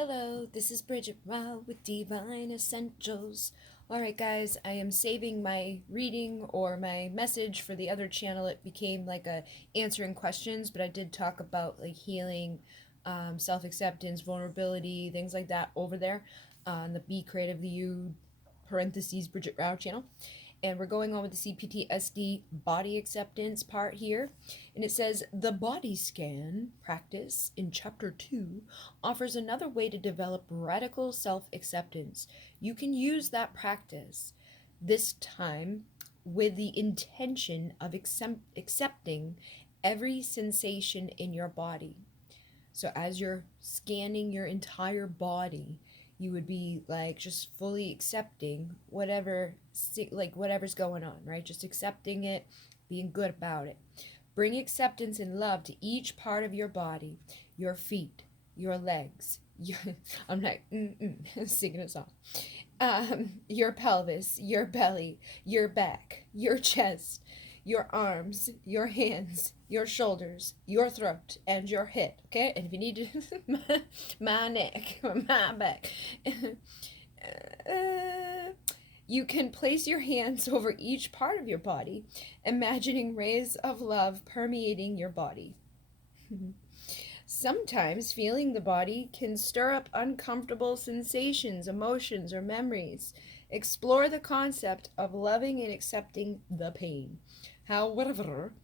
Hello, this is Bridget Rao with Divine Essentials. Alright, guys, I am saving my reading or my message for the other channel. It became like a answering questions, but I did talk about like healing, self-acceptance, vulnerability, things like that over there on the Be Creative the You parentheses Bridget Rao channel. And we're going on with the Cptsd body acceptance part here. And it says, the body scan practice in chapter 2 offers another way to develop radical self-acceptance. You can use that practice this time with the intention of accepting every sensation in your body. So as you're scanning your entire body, you would be like just fully accepting whatever's going on, right? Just accepting it, being good about it. Bring acceptance and love to each part of your body, your feet, your legs. I'm like singing a song. Your pelvis, your belly, your back, your chest, your arms, your hands, your shoulders, your throat, and your head. Okay, and if you need to, my neck or my back. You can place your hands over each part of your body, imagining rays of love permeating your body. Sometimes feeling the body can stir up uncomfortable sensations, emotions, or memories. Explore the concept of loving and accepting the pain. However,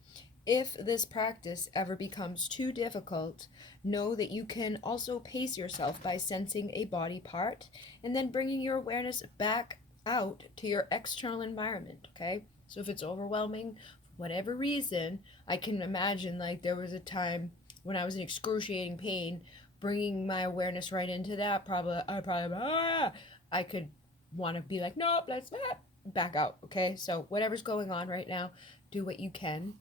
if this practice ever becomes too difficult, know that you can also pace yourself by sensing a body part and then bringing your awareness back out to your external environment, okay? So if it's overwhelming, for whatever reason, I can imagine like there was a time when I was in excruciating pain, bringing my awareness right into that, I could want to be like, nope, let's back out, okay? So whatever's going on right now, do what you can.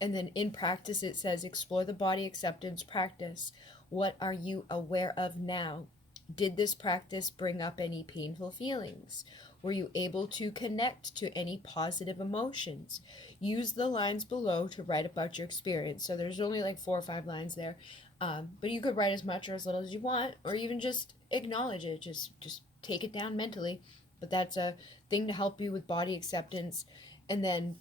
And then in practice, it says, explore the body acceptance practice. What are you aware of now? Did this practice bring up any painful feelings? Were you able to connect to any positive emotions? Use the lines below to write about your experience. So there's only like 4 or 5 lines there, but you could write as much or as little as you want, or even just acknowledge it. Just take it down mentally. But that's a thing to help you with body acceptance. And then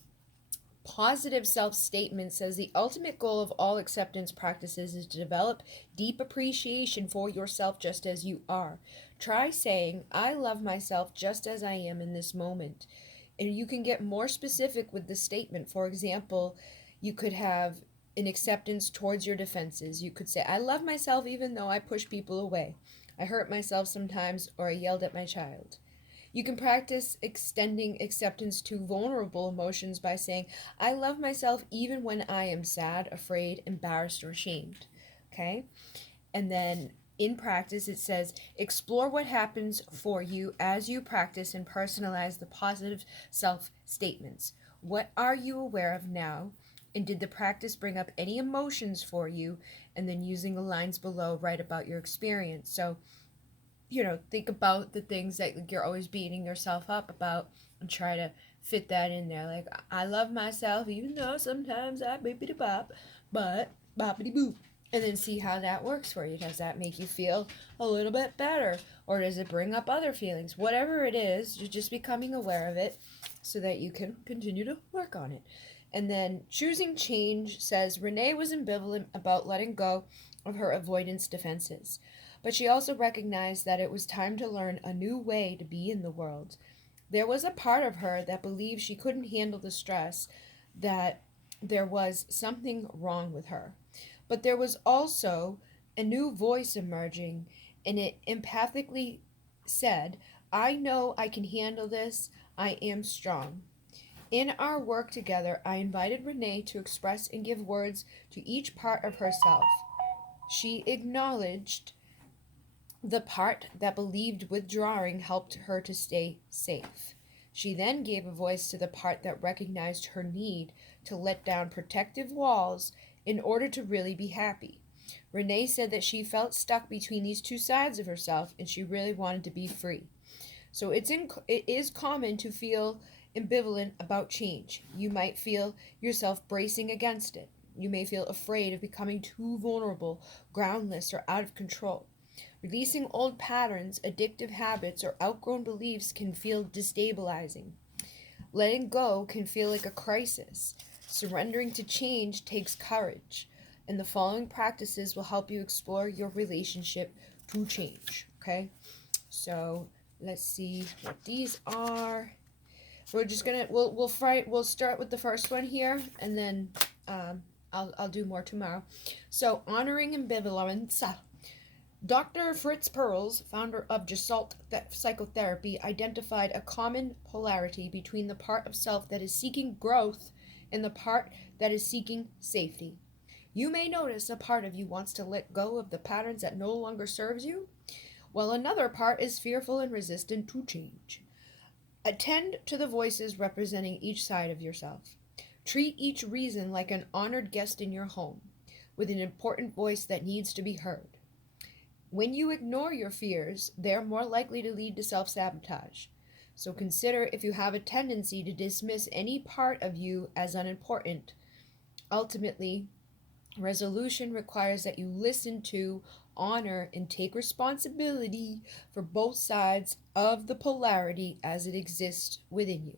positive self-statement says the ultimate goal of all acceptance practices is to develop deep appreciation for yourself just as you are. Try saying, I love myself just as I am in this moment. And you can get more specific with the statement. For example, you could have an acceptance towards your defenses. You could say, I love myself even though I push people away. I hurt myself sometimes, or I yelled at my child. You can practice extending acceptance to vulnerable emotions by saying, I love myself even when I am sad, afraid, embarrassed, or ashamed. Okay? And then in practice, it says, explore what happens for you as you practice and personalize the positive self-statements. What are you aware of now? And did the practice bring up any emotions for you? And then using the lines below, write about your experience. So, think about the things that you're always beating yourself up about and try to fit that in there. Like, I love myself, even though sometimes I bippity bop, but boppity boop. And then see how that works for you. Does that make you feel a little bit better? Or does it bring up other feelings? Whatever it is, you're just becoming aware of it so that you can continue to work on it. And then choosing change says Renee was ambivalent about letting go of her avoidance defenses. But she also recognized that it was time to learn a new way to be in the world. There was a part of her that believed she couldn't handle the stress, that there was something wrong with her. But there was also a new voice emerging, and it empathically said, I know I can handle this. I am strong. In our work together, I invited Renee to express and give words to each part of herself. She acknowledged the part that believed withdrawing helped her to stay safe. She then gave a voice to the part that recognized her need to let down protective walls in order to really be happy. Renee said that she felt stuck between these two sides of herself and she really wanted to be free. So it is common to feel ambivalent about change. You might feel yourself bracing against it. You may feel afraid of becoming too vulnerable, groundless, or out of control. Releasing old patterns, addictive habits, or outgrown beliefs can feel destabilizing. Letting go can feel like a crisis. Surrendering to change takes courage. And the following practices will help you explore your relationship to change. Okay? So let's see what these are. We're just gonna we'll start with the first one here, and then I'll do more tomorrow. So honoring ambivalence. Dr. Fritz Perls, founder of Gestalt psychotherapy, identified a common polarity between the part of self that is seeking growth and the part that is seeking safety. You may notice a part of you wants to let go of the patterns that no longer serves you, while another part is fearful and resistant to change. Attend to the voices representing each side of yourself. Treat each reason like an honored guest in your home, with an important voice that needs to be heard. When you ignore your fears, they're more likely to lead to self-sabotage. So consider if you have a tendency to dismiss any part of you as unimportant. Ultimately, resolution requires that you listen to, honor, and take responsibility for both sides of the polarity as it exists within you.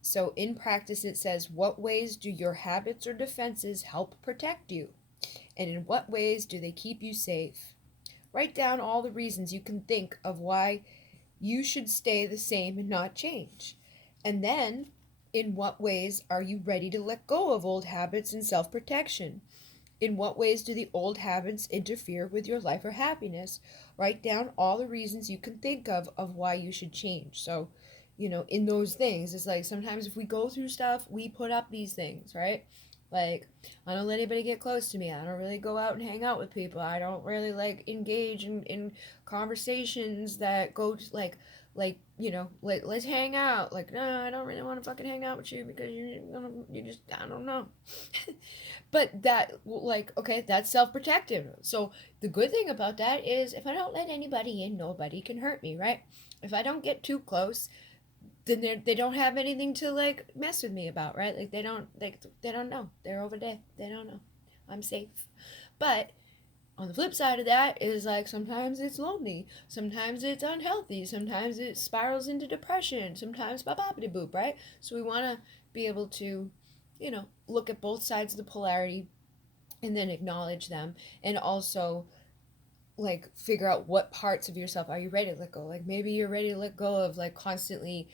So in practice, it says, what ways do your habits or defenses help protect you? And in what ways do they keep you safe? Write down all the reasons you can think of why you should stay the same and not change. And then, in what ways are you ready to let go of old habits and self-protection? In what ways do the old habits interfere with your life or happiness? Write down all the reasons you can think of why you should change. So, in those things, it's like sometimes if we go through stuff, we put up these things, right? Like, I don't let anybody get close to me. I don't really go out and hang out with people. I don't really engage in conversations that go to, let's hang out. Like, no, I don't really want to fucking hang out with you because you just, I don't know. But that, okay, that's self-protective. So the good thing about that is if I don't let anybody in, nobody can hurt me, right? If I don't get too close, then they don't have anything to mess with me about, right? They don't know. They're over there. They don't know. I'm safe. But on the flip side of that is sometimes it's lonely, sometimes it's unhealthy, sometimes it spirals into depression, sometimes boop, right? So we want to be able to, look at both sides of the polarity and then acknowledge them, and also figure out what parts of yourself are you ready to let go. Maybe you're ready to let go of constantly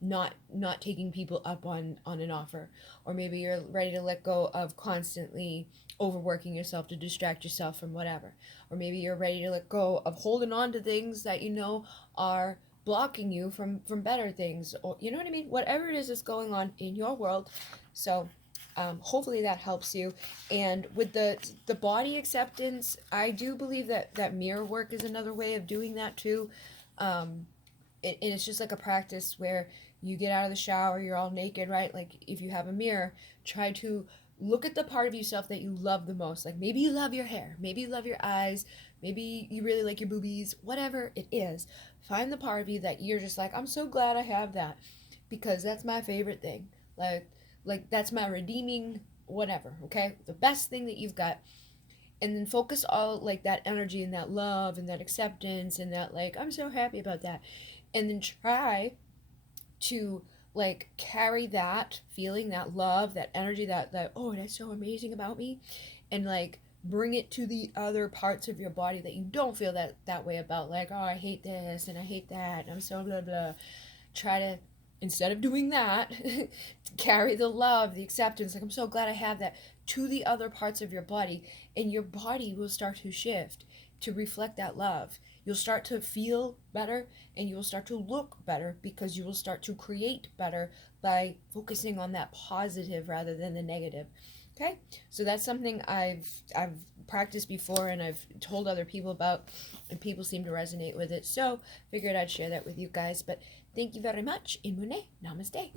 not taking people up on an offer, or maybe you're ready to let go of constantly overworking yourself to distract yourself from whatever, or maybe you're ready to let go of holding on to things that are blocking you from better things, or you know what I mean, whatever it is that's going on in your world. So hopefully that helps you. And with the body acceptance, I do believe that mirror work is another way of doing that too. And it's just like a practice where you get out of the shower, you're all naked, right? If you have a mirror, try to look at the part of yourself that you love the most. Maybe you love your hair, maybe you love your eyes, maybe you really like your boobies, whatever it is. Find the part of you that you're just I'm so glad I have that, because that's my favorite thing. That's my redeeming whatever, okay? The best thing that you've got. And then focus all that energy and that love and that acceptance and that I'm so happy about that. And then try to carry that feeling, that love, that energy, that oh, that's so amazing about me, and bring it to the other parts of your body that you don't feel that way about. Oh, I hate this and I hate that and I'm so blah blah. Try to, instead of doing that, carry the love, the acceptance, I'm so glad I have that, to the other parts of your body, and your body will start to shift to reflect that love. You'll start to feel better and you will start to look better, because you will start to create better by focusing on that positive rather than the negative. Okay, so that's something I've practiced before and I've told other people about, and people seem to resonate with it. So figured I'd share that with you guys. But thank you very much. Imune. Namaste.